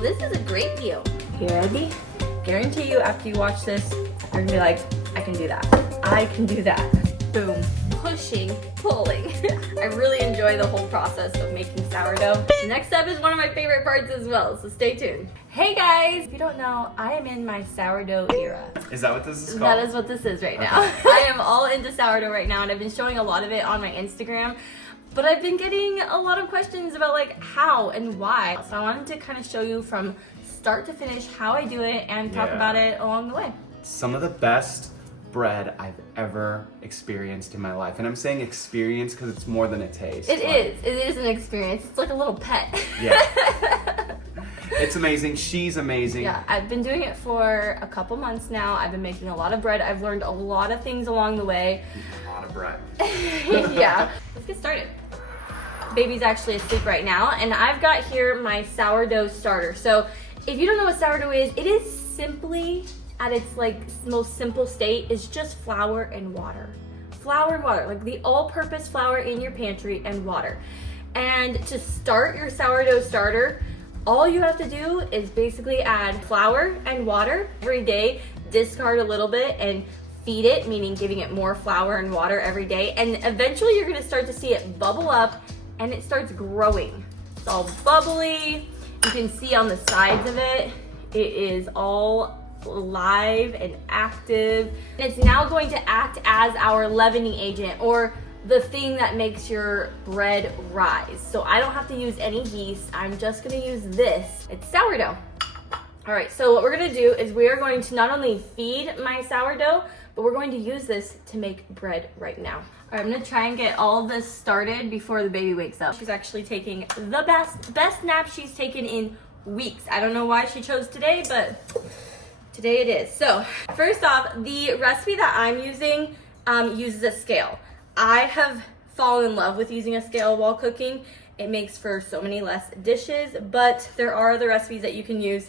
this is a great deal. You ready? Guarantee you after you watch this, you're gonna be like, I can do that. I can do that. Boom. Pushing, pulling. I really enjoy the whole process of making sourdough. The next step is one of my favorite parts as well, so stay tuned. Hey guys! If you don't know, I am in my sourdough era. Is that what this is called? That is what this is right now. I am all into sourdough right now, and I've been showing a lot of it on my Instagram. But I've been getting a lot of questions about like how and why. So I wanted to kind of show you from start to finish how I do it and talk about it along the way. Some of the best bread I've ever experienced in my life. And I'm saying experience because it's more than a taste. It is an experience. It's like a little pet. Yeah. It's amazing. She's amazing. Yeah, I've been doing it for a couple months now. I've been making a lot of bread. I've learned a lot of things along the way. A lot of bread. Yeah. Let's get started. Baby's actually asleep right now, and I've got here my sourdough starter. So if you don't know what sourdough is, it is simply at its like most simple state is just flour and water. Flour and water, like the all-purpose flour in your pantry and water. And to start your sourdough starter, all you have to do is basically add flour and water every day, discard a little bit and feed it, meaning giving it more flour and water every day. And eventually you're gonna start to see it bubble up and it starts growing. It's all bubbly. You can see on the sides of it, it is all alive and active. And it's now going to act as our leavening agent, or the thing that makes your bread rise. So I don't have to use any yeast. I'm just gonna use this. It's sourdough. All right, so what we're gonna do is we are going to not only feed my sourdough, but we're going to use this to make bread right now. All right, I'm gonna try and get all of this started before the baby wakes up. She's actually taking the best nap she's taken in weeks. I don't know why she chose today, but today it is. So first off, the recipe that I'm using uses a scale. I have fallen in love with using a scale while cooking. It makes for so many less dishes, but there are other recipes that you can use.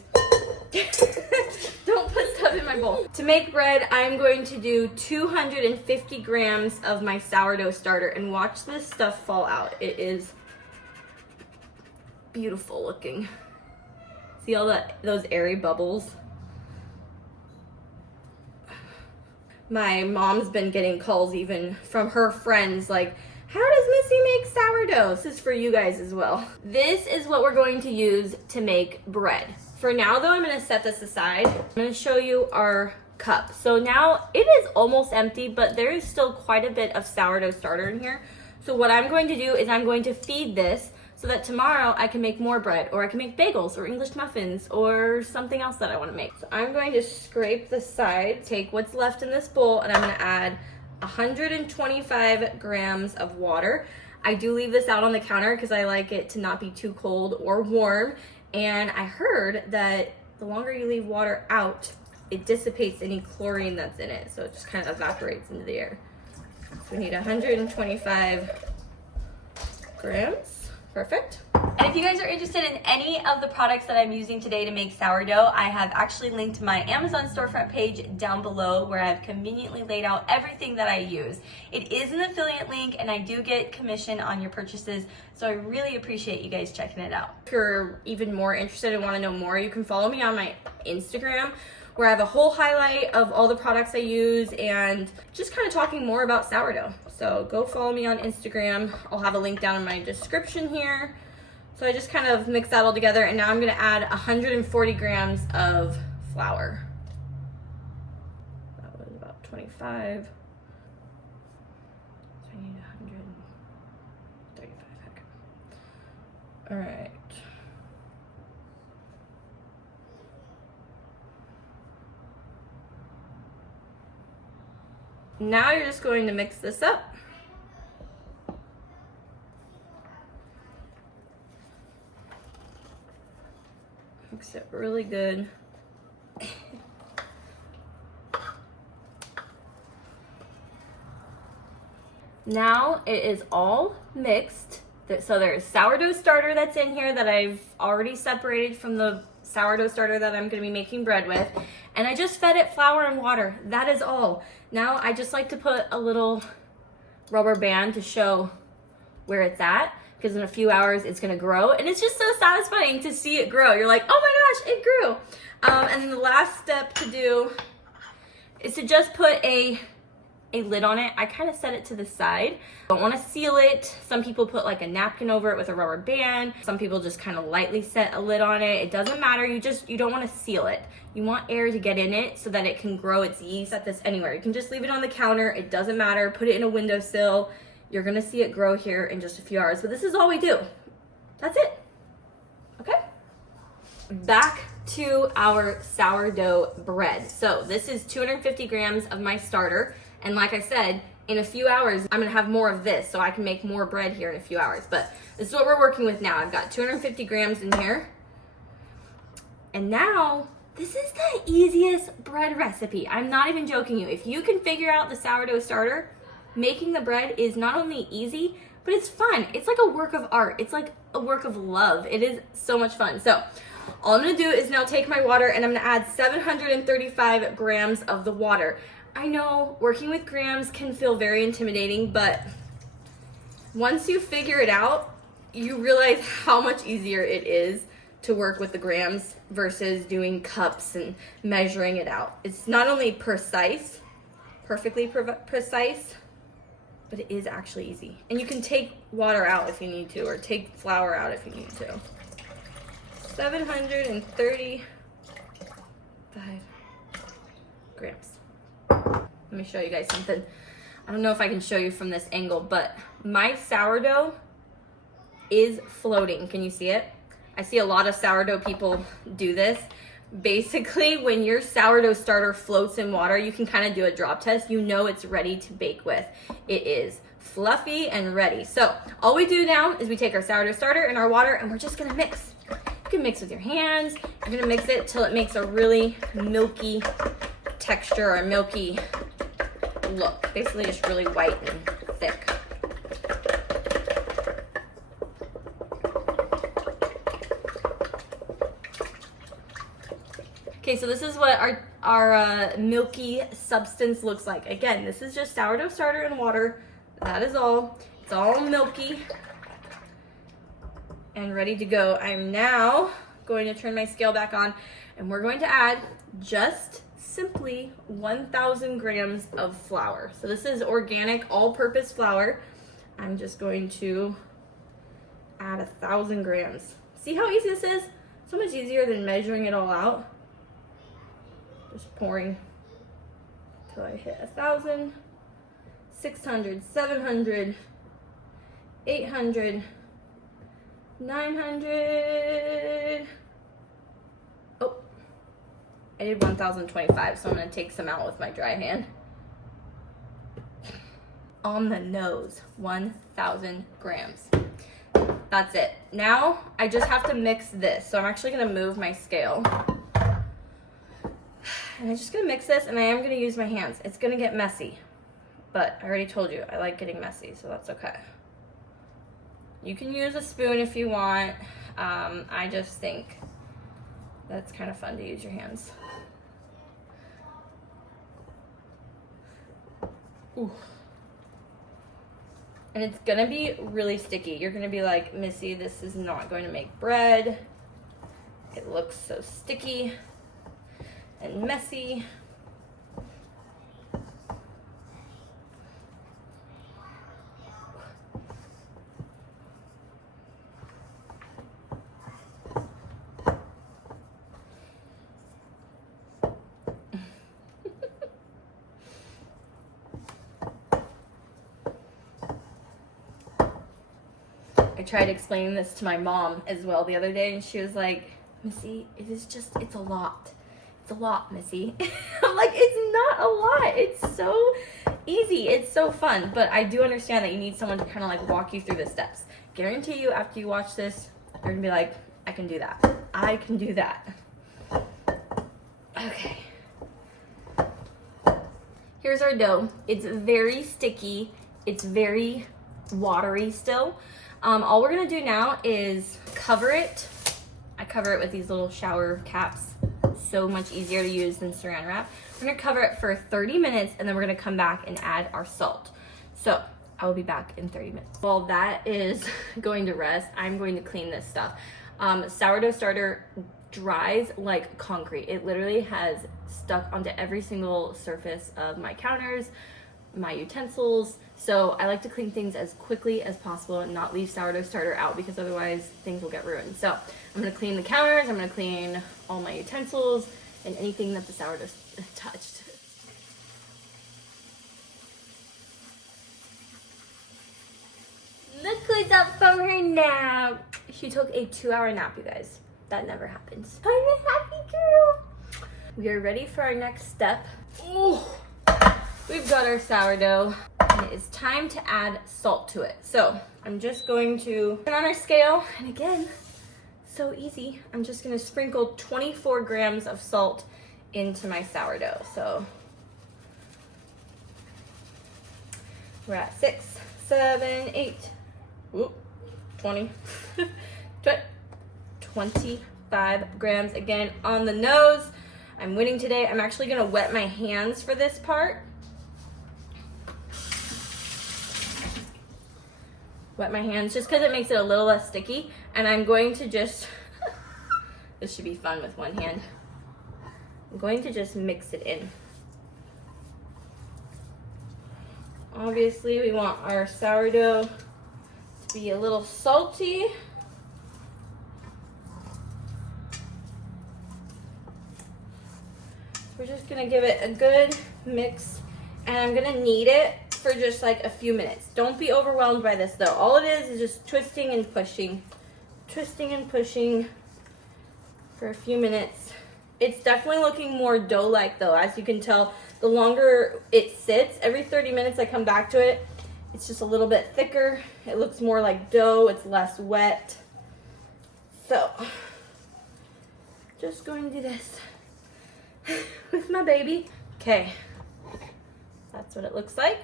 Don't put stuff in my bowl. To make bread, I'm going to do 250 grams of my sourdough starter, and watch this stuff fall out. It is beautiful looking. See all those airy bubbles? My mom's been getting calls even from her friends like, how does Missy make sourdough? This is for you guys as well. This is what we're going to use to make bread. For now though, I'm gonna set this aside. I'm gonna show you our cup. So now it is almost empty, but there is still quite a bit of sourdough starter in here. So what I'm going to do is I'm going to feed this so that tomorrow I can make more bread, or I can make bagels or English muffins or something else that I wanna make. So I'm going to scrape the side, take what's left in this bowl, and I'm gonna add 125 grams of water. I do leave this out on the counter because I like it to not be too cold or warm. And I heard that the longer you leave water out, it dissipates any chlorine that's in it. So it just kind of evaporates into the air. So we need 125 grams. Perfect. And if you guys are interested in any of the products that I'm using today to make sourdough, I have actually linked my Amazon storefront page down below where I've conveniently laid out everything that I use. It is an affiliate link and I do get commission on your purchases, so I really appreciate you guys checking it out. If you're even more interested and want to know more, you can follow me on my Instagram where I have a whole highlight of all the products I use and just kind of talking more about sourdough. So go follow me on Instagram. I'll have a link down in my description here. So I just kind of mix that all together, and now I'm gonna add 140 grams of flour. That was about 25. So I need 135. Heck. All right. Now you're just going to mix this up. Mix it really good. Now it is all mixed. So there's sourdough starter that's in here that I've already separated from the sourdough starter that I'm gonna be making bread with. And I just fed it flour and water. That is all. Now I just like to put a little rubber band to show where it's at, because in a few hours it's gonna grow, and it's just so satisfying to see it grow. You're like, oh my gosh, it grew. And then the last step to do is to just put a lid on it. I kind of set it to the side. Don't want to seal it. Some people put like a napkin over it with a rubber band. Some people just kind of lightly set a lid on it. It doesn't matter. You don't want to seal it. You want air to get in it so that it can grow its yeast. Set this anywhere. You can just leave it on the counter. It doesn't matter. Put it in a windowsill. You're gonna see it grow here in just a few hours. But this is all we do. That's it. Okay? Back to our sourdough bread. So this is 250 grams of my starter. And like I said, in a few hours, I'm gonna have more of this so I can make more bread here in a few hours. But this is what we're working with now. I've got 250 grams in here. And now, this is the easiest bread recipe. I'm not even joking you. If you can figure out the sourdough starter, making the bread is not only easy, but it's fun. It's like a work of art. It's like a work of love. It is so much fun. So all I'm gonna do is now take my water and I'm gonna add 735 grams of the water. I know working with grams can feel very intimidating, but once you figure it out, you realize how much easier it is to work with the grams versus doing cups and measuring it out. It's not only precise, perfectly precise, but it is actually easy. And you can take water out if you need to, or take flour out if you need to. 735 grams. Let me show you guys something. I don't know if I can show you from this angle, but my sourdough is floating. Can you see it? I see a lot of sourdough people do this. Basically, when your sourdough starter floats in water, you can kind of do a drop test. You know it's ready to bake with. It is fluffy and ready. So all we do now is we take our sourdough starter and our water and we're just gonna mix. You can mix with your hands. You're gonna mix it till it makes a really milky texture or milky look. Basically just really white and thick. Okay, so this is what our milky substance looks like. Again, this is just sourdough starter and water. That is all. It's all milky and ready to go. I'm now going to turn my scale back on and we're going to add just simply 1,000 grams of flour. So this is organic all-purpose flour. I'm just going to add 1,000 grams. See how easy this is? So much easier than measuring it all out. Just pouring till I hit 1,000, 600, 700, 800, 900. Oh, I did 1,025, so I'm gonna take some out with my dry hand. On the nose, 1,000 grams. That's it. Now I just have to mix this. So I'm actually gonna move my scale. And I'm just gonna mix this and I am gonna use my hands. It's gonna get messy, but I already told you I like getting messy, so that's okay. You can use a spoon if you want. I just think that's kind of fun to use your hands. Ooh. And it's gonna be really sticky. You're gonna be like, Missy, this is not going to make bread. It looks so sticky and messy. I tried explaining this to my mom as well the other day and she was like, Missy, it's a lot. It's a lot, Missy. I'm like, it's not a lot. It's so easy. It's so fun. But I do understand that you need someone to kind of like walk you through the steps. Guarantee you after you watch this, you're gonna be like, I can do that. I can do that. Okay. Here's our dough. It's very sticky. It's very watery still. All we're gonna do now is cover it. I cover it with these little shower caps. So much easier to use than saran wrap. We're gonna cover it for 30 minutes and then we're gonna come back and add our salt. So I will be back in 30 minutes. While that is going to rest, I'm going to clean this stuff. Sourdough starter dries like concrete. It literally has stuck onto every single surface of my counters, my utensils. So I like to clean things as quickly as possible and not leave sourdough starter out, because otherwise things will get ruined. So I'm gonna clean the counters, I'm gonna clean all my utensils and anything that the sourdough touched. Look who's up from her nap. She took a 2-hour nap, you guys. That never happens. I'm a happy girl. We are ready for our next step. Ooh, we've got our sourdough, and it is time to add salt to it. So I'm just going to turn on our scale, and again, so easy. I'm just gonna sprinkle 24 grams of salt into my sourdough. So we're at 6, 7, 8, whoop, 20, 25 grams, again on the nose. I'm winning today. I'm actually gonna wet my hands for this part. Wet my hands just because it makes it a little less sticky. And I'm going to just, this should be fun with one hand. I'm going to just mix it in. Obviously, we want our sourdough to be a little salty. We're just gonna give it a good mix, and I'm gonna knead it for just like a few minutes. Don't be overwhelmed by this though. All it is just twisting and pushing for a few minutes. It's definitely looking more dough-like though. As you can tell, the longer it sits, every 30 minutes I come back to it, it's just a little bit thicker. It looks more like dough, it's less wet. So, just going to do this with my baby. Okay, that's what it looks like.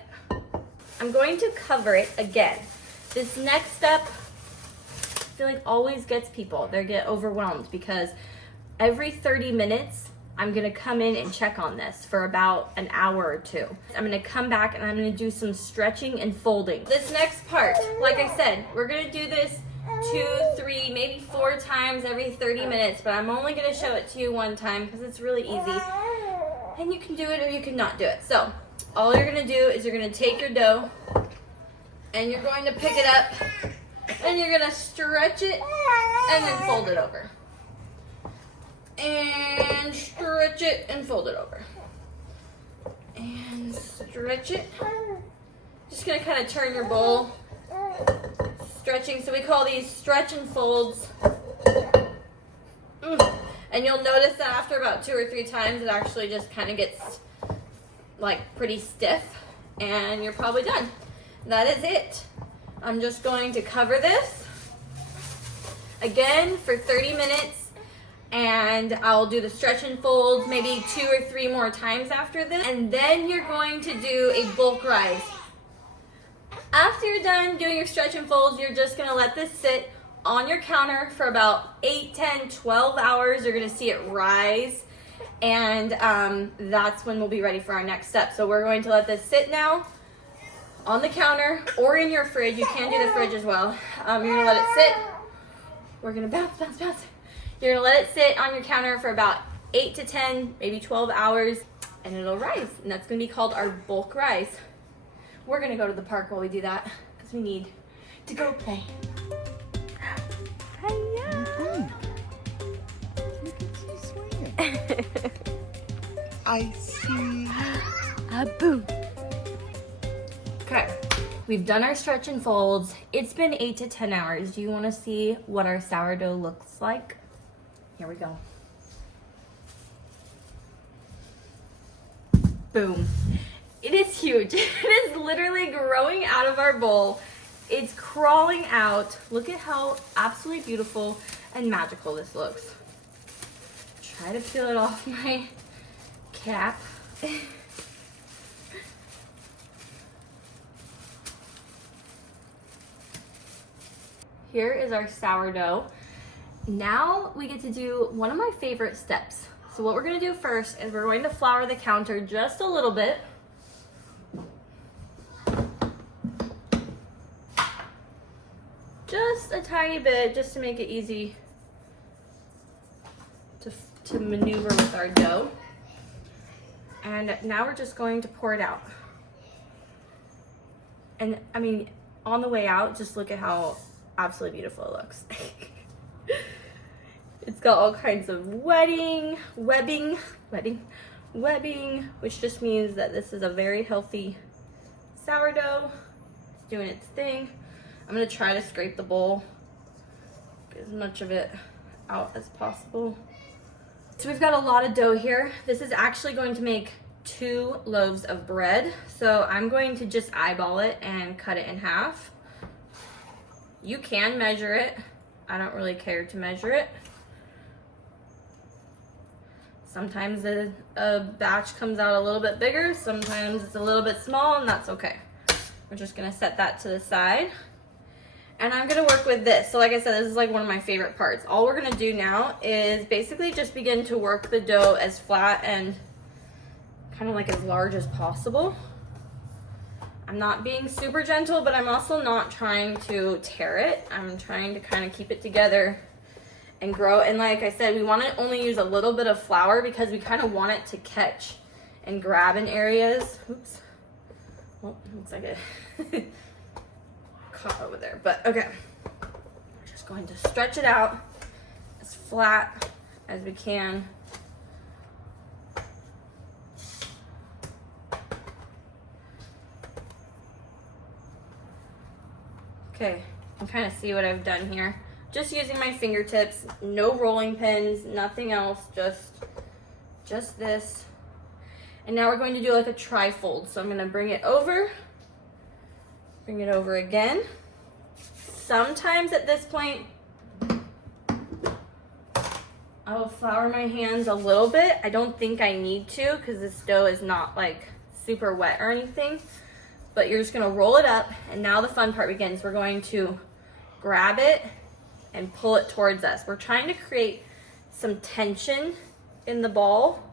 I'm going to cover it again. This next step, I feel like always gets people. They get overwhelmed because every 30 minutes, I'm gonna come in and check on this for about an hour or two. I'm gonna come back and I'm gonna do some stretching and folding. This next part, like I said, we're gonna do this 2, 3, maybe 4 times every 30 minutes, but I'm only gonna show it to you one time because it's really easy. And you can do it or you can not do it. So, all you're gonna do is you're gonna take your dough and you're going to pick it up and you're gonna stretch it and then fold it over. And stretch it and fold it over. And stretch it. Just gonna kind of turn your bowl. Stretching, so we call these stretch and folds. And you'll notice that after about 2 or 3 times, it actually just kind of gets like pretty stiff, and you're probably done. That is it. I'm just going to cover this again for 30 minutes, and I'll do the stretch and folds maybe 2 or 3 more times after this, and then you're going to do a bulk rise. After you're done doing your stretch and folds, you're just gonna let this sit on your counter for about 8, 10, 12 hours. You're gonna see it rise, and that's when we'll be ready for our next step. So we're going to let this sit now on the counter or in your fridge. You can do the fridge as well. You're gonna let it sit. We're gonna bounce, bounce, bounce. You're gonna let it sit on your counter for about 8 to 10, maybe 12 hours, and it'll rise. And that's gonna be called our bulk rise. We're gonna go to the park while we do that because we need to go play. Hiya! Look at you swinging. I see. Boo. Okay, we've done our stretch and folds. It's been 8 to 10 hours. Do you want to see what our sourdough looks like? Here we go. Boom. It is huge. It is literally growing out of our bowl. It's crawling out. Look at how absolutely beautiful and magical this looks. Try to peel it off my cap. Here is our sourdough. Now we get to do one of my favorite steps. So what we're gonna do first is we're going to flour the counter just a little bit. Just a tiny bit, just to make it easy to maneuver with our dough. And now we're just going to pour it out. And I mean, on the way out, just look at how absolutely beautiful it looks. It's got all kinds of webbing, which just means that this is a very healthy sourdough. It's doing its thing. I'm gonna try to scrape the bowl, get as much of it out as possible. So we've got a lot of dough here. This is actually going to make 2 loaves of bread. So I'm going to just eyeball it and cut it in half. You can measure it. I don't really care to measure it. Sometimes a batch comes out a little bit bigger, sometimes it's a little bit small, and that's okay. We're just gonna set that to the side. And I'm gonna work with this. So like I said, this is like one of my favorite parts. All we're gonna do now is basically just begin to work the dough as flat and kind of like as large as possible. I'm not being super gentle, but I'm also not trying to tear it. I'm trying to kind of keep it together and grow. And like I said, we want to only use a little bit of flour because we kind of want it to catch and grab in areas. Oops. Well, looks like it caught over there, but okay. We're just going to stretch it out as flat as we can. Okay, you can kind of see what I've done here. Just using my fingertips, no rolling pins, nothing else, just this. And now we're going to do like a tri-fold. So I'm gonna bring it over again. Sometimes at this point, I will flour my hands a little bit. I don't think I need to because this dough is not like super wet or anything, but you're just gonna roll it up. And now the fun part begins. We're going to grab it and pull it towards us. We're trying to create some tension in the ball.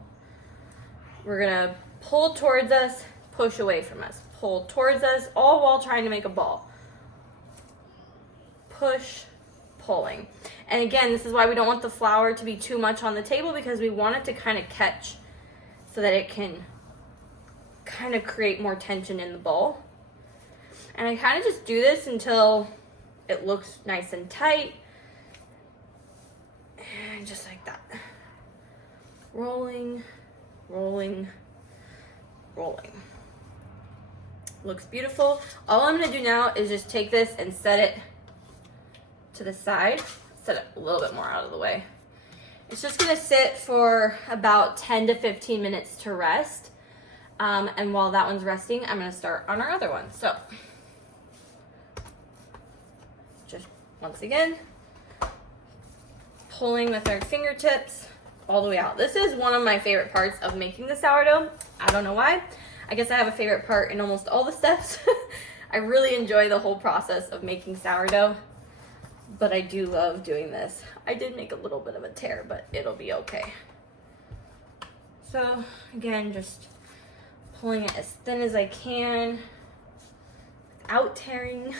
We're gonna pull towards us, push away from us, pull towards us, all while trying to make a ball. Push, pulling. And again, this is why we don't want the flour to be too much on the table, because we want it to kind of catch so that it can kind of create more tension in the ball. And I kind of just do this until it looks nice and tight. And just like that. Rolling, rolling, rolling. Looks beautiful. All I'm gonna do now is just take this and set it to the side. Set it a little bit more out of the way. It's just gonna sit for about 10 to 15 minutes to rest. And while that one's resting, I'm gonna start on our other one. So, just once again, pulling with our fingertips all the way out. This is one of my favorite parts of making the sourdough. I don't know why. I guess I have a favorite part in almost all the steps. I really enjoy the whole process of making sourdough, but I do love doing this. I did make a little bit of a tear, but it'll be okay. So again, just pulling it as thin as I can without tearing.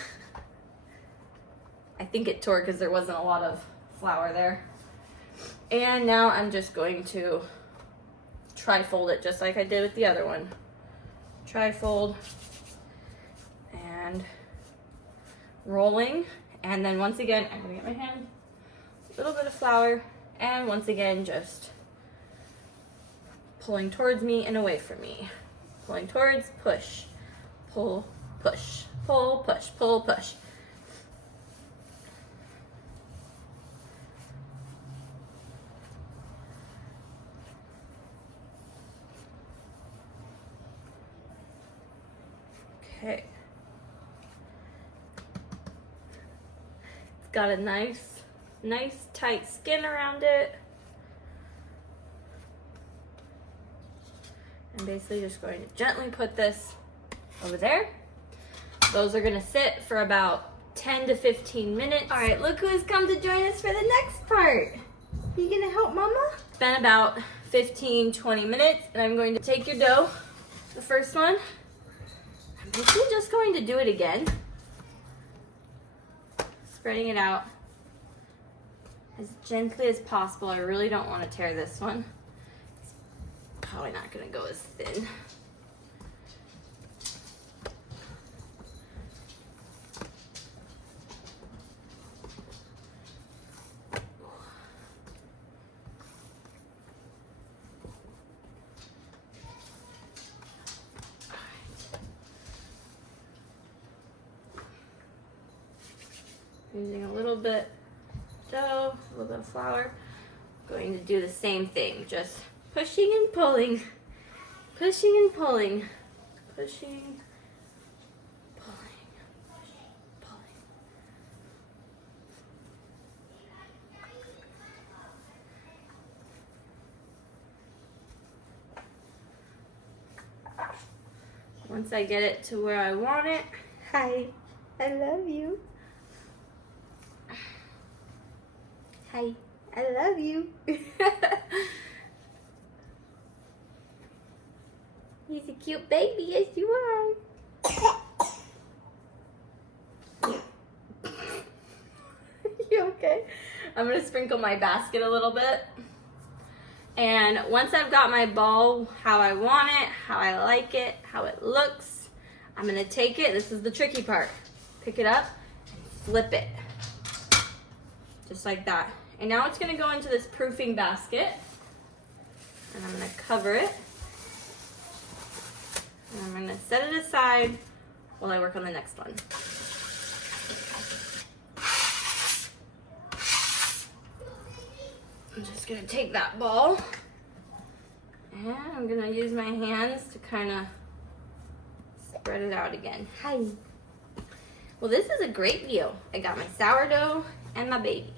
I think it tore because there wasn't a lot of flour there. And now I'm just going to tri-fold it just like I did with the other one. Tri-fold and rolling. And then once again, I'm gonna get my hand, a little bit of flour, and once again, just pulling towards me and away from me. Pulling towards, push, pull, push, pull, push, pull, push. Okay. It's got a nice tight skin around it. I'm basically just going to gently put this over there. Those are gonna sit for about 10 to 15 minutes. All right, look who's come to join us for the next part. You gonna help Mama? It's been about 15, 20 minutes, and I'm going to take your dough, the first one. I'm basically just going to do it again. Spreading it out. as gently as possible. I really don't want to tear this one. It's probably not going to go as thin. Using a little bit of dough, a little bit of flour. Going to do the same thing, just pushing and pulling, pushing and pulling, pushing, pulling, pulling. Once I get it to where I want it, hi, I love you. Hi, I love you. He's a cute baby, yes you are. You okay? I'm gonna sprinkle my basket a little bit. And once I've got my ball how I want it, how I like it, how it looks, I'm gonna take it, this is the tricky part. Pick it up and flip it. Just like that. And now it's gonna go into this proofing basket. And I'm gonna cover it. And I'm gonna set it aside while I work on the next one. I'm just gonna take that ball and I'm gonna use my hands to kind of spread it out again. Hi. Well, this is a great view. I got my sourdough and my baby.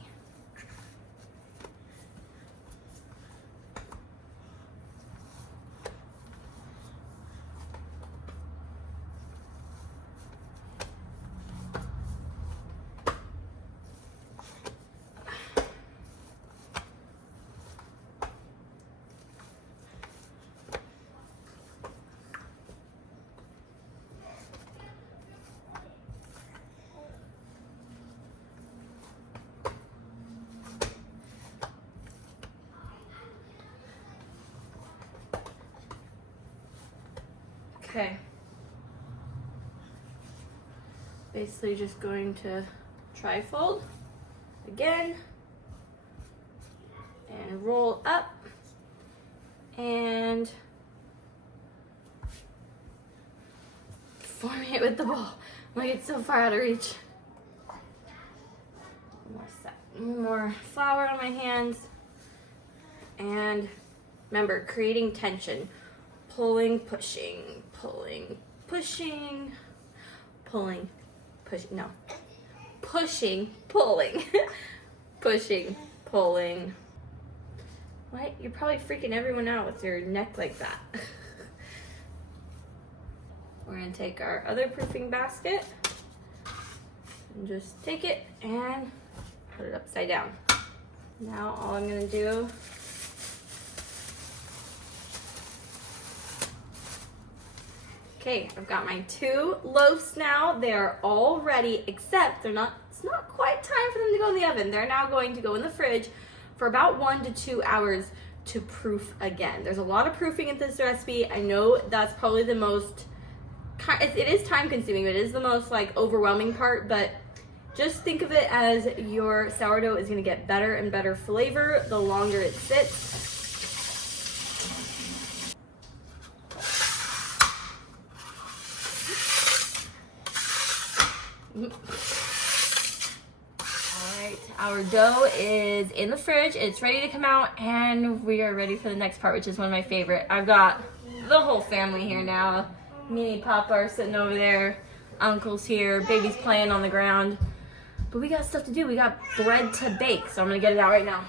Okay. Basically just going to trifold again and roll up and forming it with the ball. Like it's so far out of reach. More flour on my hands. And remember, creating tension. Pulling, pushing, pulling, pushing, pulling, pushing, no. Pushing, pulling, pushing, pulling. What? You're probably freaking everyone out with your neck like that. We're gonna take our other proofing basket and just take it and put it upside down. Now all I'm gonna do okay, I've got my 2 loaves now. They are all ready, except it's not quite time for them to go in the oven. They're now going to go in the fridge for about 1 to 2 hours to proof again. There's a lot of proofing in this recipe. I know that's probably the most, it is time consuming, but it is the most like overwhelming part, but just think of it as your sourdough is gonna get better and better flavor the longer it sits. Alright, our dough is in the fridge, it's ready to come out, and we are ready for the next part, which is one of my favorite. I've got the whole family here now. Me and Papa are sitting over there, Uncle's here, baby's playing on the ground. But we got stuff to do, we got bread to bake, so I'm gonna get it out right now.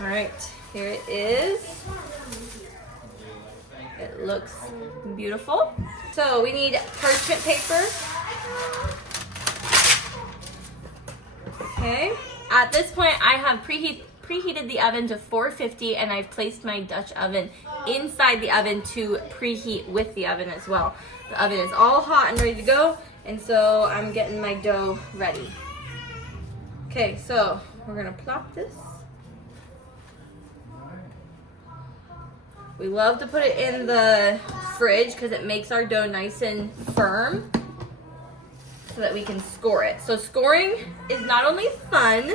Alright, here it is. It looks beautiful. So we need parchment paper. Okay. At this point, I have preheated the oven to 450, and I've placed my Dutch oven inside the oven to preheat with the oven as well. The oven is all hot and ready to go. And so I'm getting my dough ready. Okay, so we're gonna plop this. We love to put it in the fridge because it makes our dough nice and firm so that we can score it. So scoring is not only fun,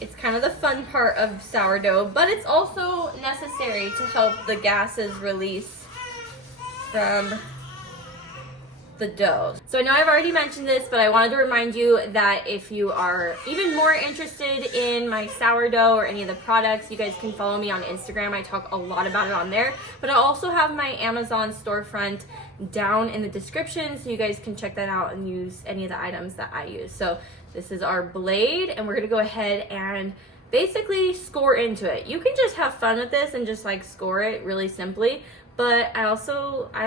it's kind of the fun part of sourdough, but it's also necessary to help the gases release from the dough. So I know I've already mentioned this, but I wanted to remind you that if you are even more interested in my sourdough or any of the products, you guys can follow me on Instagram. I talk a lot about it on there, but I also have my Amazon storefront down in the description, so you guys can check that out and use any of the items that I use. So this is our blade, and we're gonna go ahead and basically score into it. You can just have fun with this and just like score it really simply, but I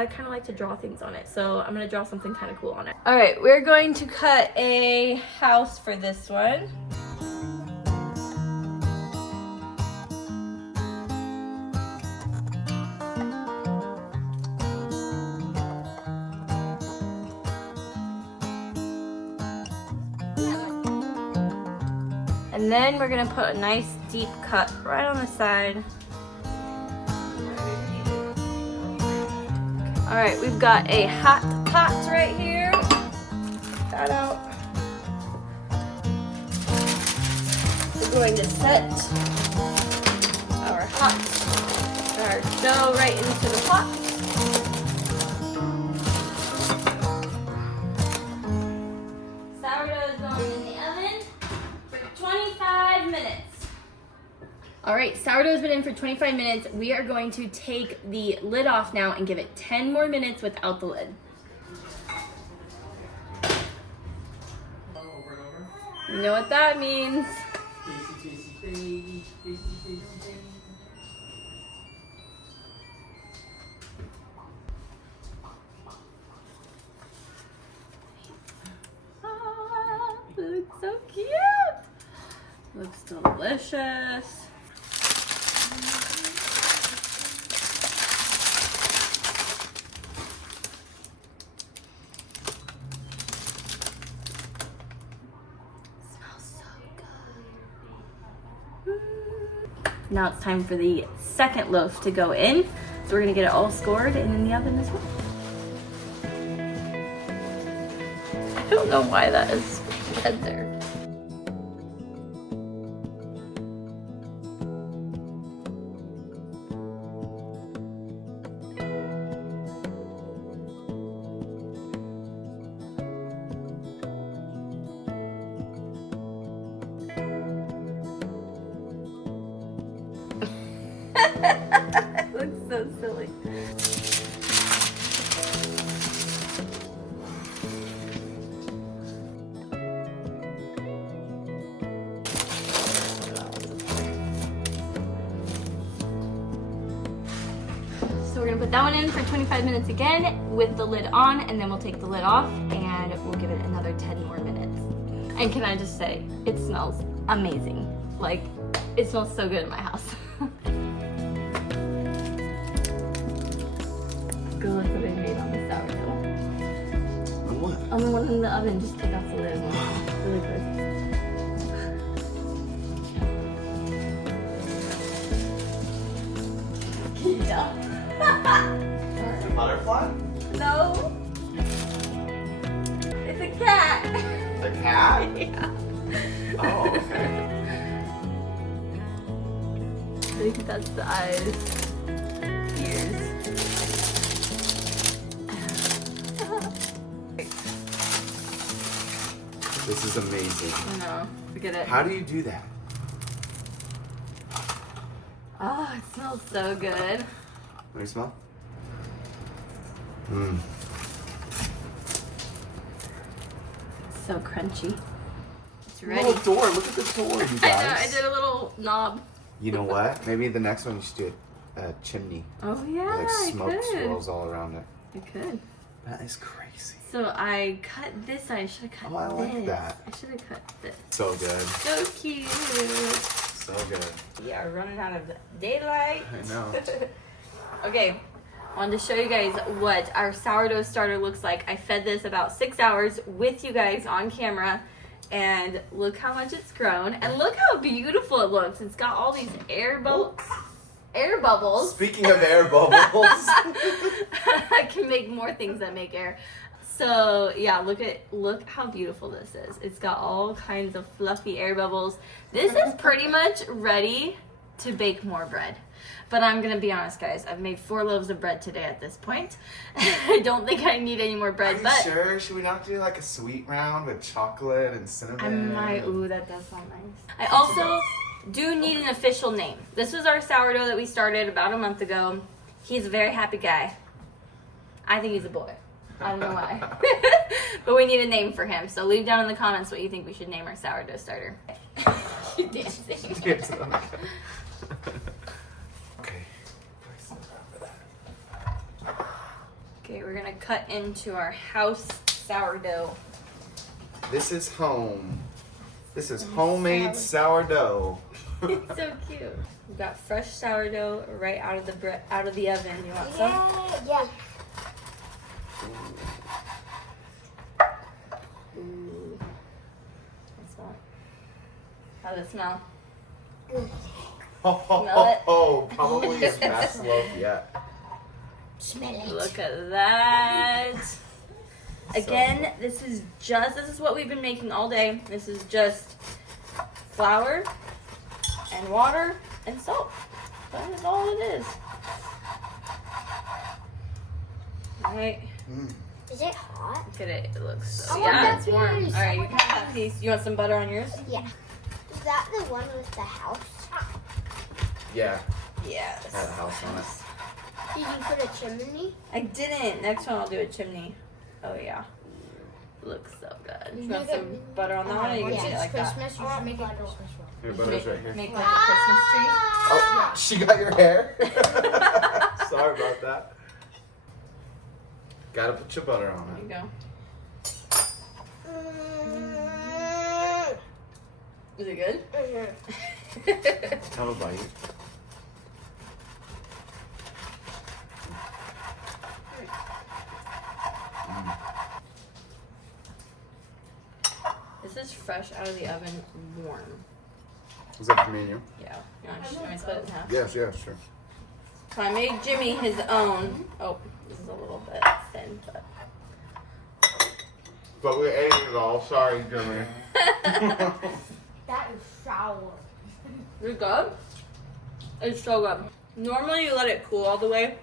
kind of like to draw things on it. So I'm gonna draw something kind of cool on it. All right, we're going to cut a house for this one. And then we're gonna put a nice deep cut right on the side. All right, we've got a hot pot right here. Get that out. We're going to set our dough right into the pot. Sourdough is going in the oven for 25 minutes. All right, sourdough's been in for 25 minutes. We are going to take the lid off now and give it 10 more minutes without the lid. You know what that means. Ah, looks so cute. Looks delicious. Now it's time for the second loaf to go in. So we're gonna get it all scored and in the oven as well. I don't know why that is red there. It looks so silly. So we're gonna put that one in for 25 minutes again with the lid on, and then we'll take the lid off and we'll give it another 10 more minutes. And can I just say, it smells amazing. Like, it smells so good in my house. Go look what I made on the sourdough. On what? On the one in the oven, just take off the lid. Really good. Yeah. Is it a butterfly? No. It's a cat. A cat? Yeah. Oh, okay. I think that's the eyes, ears. This is amazing. I know. Look at it. How do you do that? Oh, it smells so good. Let me smell. Mmm. It's so crunchy. It's ready. Little door. Look at the door, you guys. I know. I did a little knob. You know what? Maybe the next one you should do a chimney. Oh yeah, Like smoke I could. swirls all around it. I could. That is crazy. So I cut this side. I should have cut Oh, I this. like that. I should have cut this. So good. So cute. So good. We are running out of daylight. I know. Okay, I wanted to show you guys what our sourdough starter looks like. I fed this about 6 hours with you guys on camera, and look how much it's grown, and look how beautiful it looks. It's got all these air bubbles. Speaking of air bubbles. I can make more things that make air. So yeah, look how beautiful this is. It's got all kinds of fluffy air bubbles. This is pretty much ready to bake more bread. But I'm gonna be honest, guys, I've made 4 loaves of bread today at this point. I don't think I need any more bread. Are you but sure? Should we not do like a sweet round with chocolate and cinnamon? I might. Ooh, that does sound nice. I also do need an official name. This is our sourdough that we started about a month ago. He's a very happy guy. I think he's a boy. I don't know why. But we need a name for him. So leave down in the comments what you think we should name our sourdough starter. You're dancing. Okay. Okay, we're gonna cut into our house sourdough. This is home. This is homemade sourdough. It's so cute. We've got fresh sourdough right out of the oven. You want some? Yeah. Ooh. What's that? How does it smell? Good. Oh, probably his best loaf yet. Smell it. Look at that. Again, this is what we've been making all day. This is just flour and water and salt. That is all it is. Alright. Is it hot? Look at it. It looks so I want that it's warm. piece. Alright, I you want can have that piece. You want some butter on yours? Yeah. Is that the one with the house? Yeah, Yes. had a house on it. Did you put a chimney? I didn't. Next one I'll do a chimney. Oh yeah. Looks so good. You want some butter on that one, or you can eat it like that? Christmas, you should make it Christmas one. Your butter's right here. Make like a Christmas tree. Oh, she got your hair. Sorry about that. Gotta put your butter on There you it. go. Is it good? Have a bite. This is fresh out of the oven, warm. Is that for me and you? Yeah. You want me to split it in half? Yes, yes, sure. So I made Jimmy his own. Oh, this is a little bit thin, but. But we ate it all. Sorry, Jimmy. That is sour. It's good. It's so good. Normally you let it cool all the way.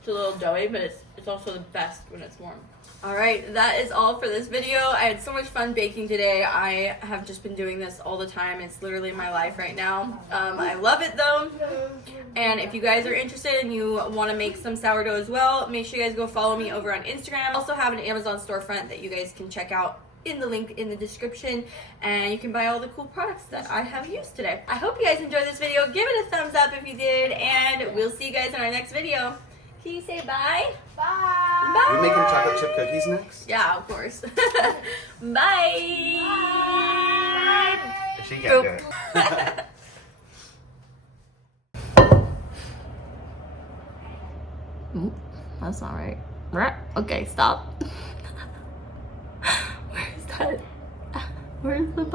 It's a little doughy, but it's also the best when it's warm. Alright, that is all for this video. I had so much fun baking today. I have just been doing this all the time. It's literally my life right now. I love it though. And if you guys are interested and you want to make some sourdough as well, make sure you guys go follow me over on Instagram. I also have an Amazon storefront that you guys can check out in the link in the description, and you can buy all the cool products that I have used today. I hope you guys enjoyed this video. Give it a thumbs up if you did, and we'll see you guys in our next video. Can you say bye? Bye. Bye. Are we making chocolate chip cookies next? Yeah, of course. Bye. She can't do it. That's not right. Right? Okay, stop. Where's that? Where's the button?